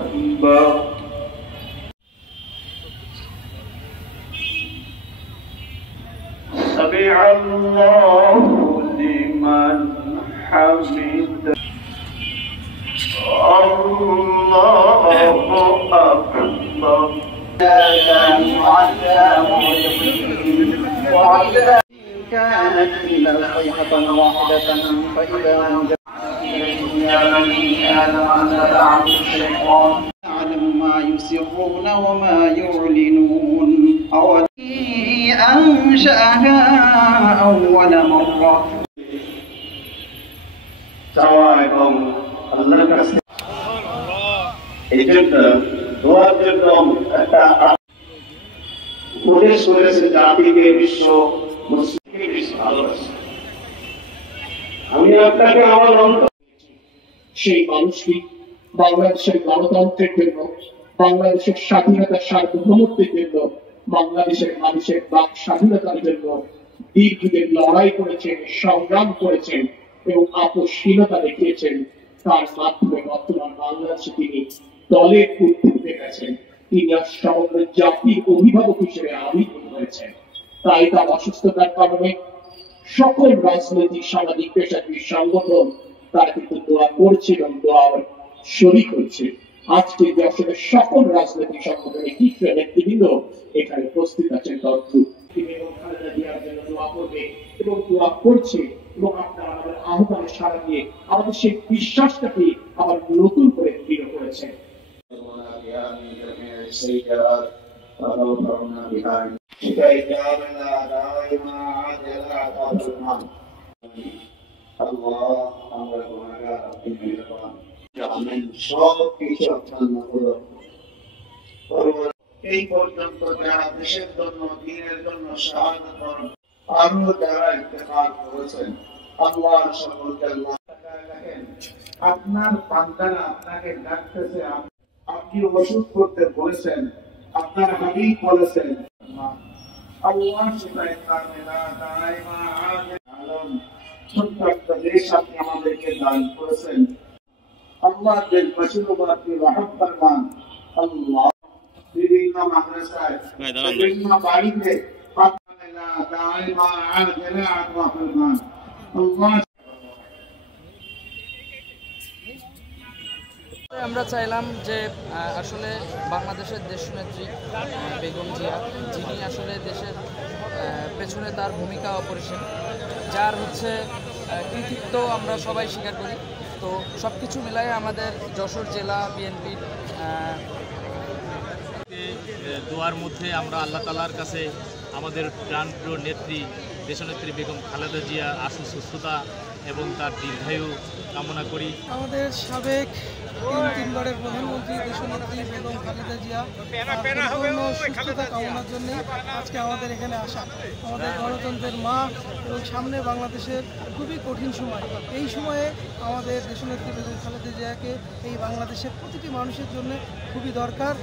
أكبر سمع الله لمن حمده الله أكبر كانت إلا صيحة واحدة فإذا هم يعلم ما يسرون وما يعلنون أنشأها أول مرة আমি আপনাকে আমার সেই মানুষটি বাংলাদেশের গণতন্ত্রের জন্য, বাংলাদেশের স্বাধীনতার সার্বভৌমত্বের জন্য, বাংলাদেশের মানুষের বাক স্বাধীনতার জন্য দীর্ঘদিন লড়াই করেছেন, সংগ্রাম করেছেন এবং আপোষহীনতা দেখিয়েছেন। তার মাধ্যমে বর্তমান বাংলাদেশে তিনি দলের ঊর্ধ্বে উঠে গেছেন। তিনি সমগ্র জাতির অভিভাবক হিসেবে আবির্ভূত হয়েছেন। তাই তার অসুস্থতার কারণে সকল রাজনৈতিক, সামাজিক, পেশাজীবী সংগঠন তারা কিন্তু দোয়া করছে এবং দোয়ার শরীক হচ্ছে। আজকে দেশের সকল রাজনৈতিক সংগঠনের শীর্ষ নেতৃবৃন্দ এখানে উপস্থিত আছেন। তিনি খালেদা জিয়ার জন্য দোয়া করবে এবং দোয়া করছে এবং আপনারা আমাদের আহ্বানে সাড়া দিয়ে আমাদের সেই বিশ্বাসটাকে আবার নতুন করে দৃঢ় করেছেন। এই পর্যন্ত যারা দেশের জন্য, দিনের জন্য শাহাদাত আরো যারা ইন্তেকাল করেছেন, আল্লাহ সকলকে আল্লাহ দেখেন। আপনার বান্দারা আপনাকে ডাকতেছে, আপনি ওষুধ করতে বলেছেন, আপনার হাবিব বলেছেন, আল্লাহ সেটাই ছোট্ট একটা দেশ আপনি আমাদেরকে দান করেছেন। আল্লাহ দেশবাসীর উপর আপনি রহমত ফরমান। আল্লাহ বিভিন্ন মাদ্রাসায়, বিভিন্ন বাড়িতে আমরা চাইলাম যে আসলে বাংলাদেশের দেশনেত্রী বেগম জিয়া, যিনি আসলে দেশের পেছনে তার ভূমিকা অপরিসীম, যার হচ্ছে কৃতিত্ব আমরা সবাই স্বীকার করি। তো সব কিছু মিলাই আমাদের যশোর জেলা বিএনপির দোয়ার মধ্যে আমরা আল্লাহ তাআলার কাছে আমাদের প্রাণপ্রিয় নেত্রী, দেশনেত্রী বেগম খালেদা জিয়া আশু সুস্থতা এবং তার দীর্ঘায়ু কামনা করি। আমাদের সাবেক তিনবারের প্রধানমন্ত্রী দেশনেত্রী বেগম খালেদা জিয়া সুস্থতা কামনার জন্য আজকে আমাদের এখানে আসা। আমাদের গণতন্ত্রের মা এবং সামনে বাংলাদেশের খুবই কঠিন সময়, এই সময়ে আমাদের দেশনেত্রী বেগম খালেদা জিয়াকে এই বাংলাদেশের প্রতিটি মানুষের জন্য খুবই দরকার।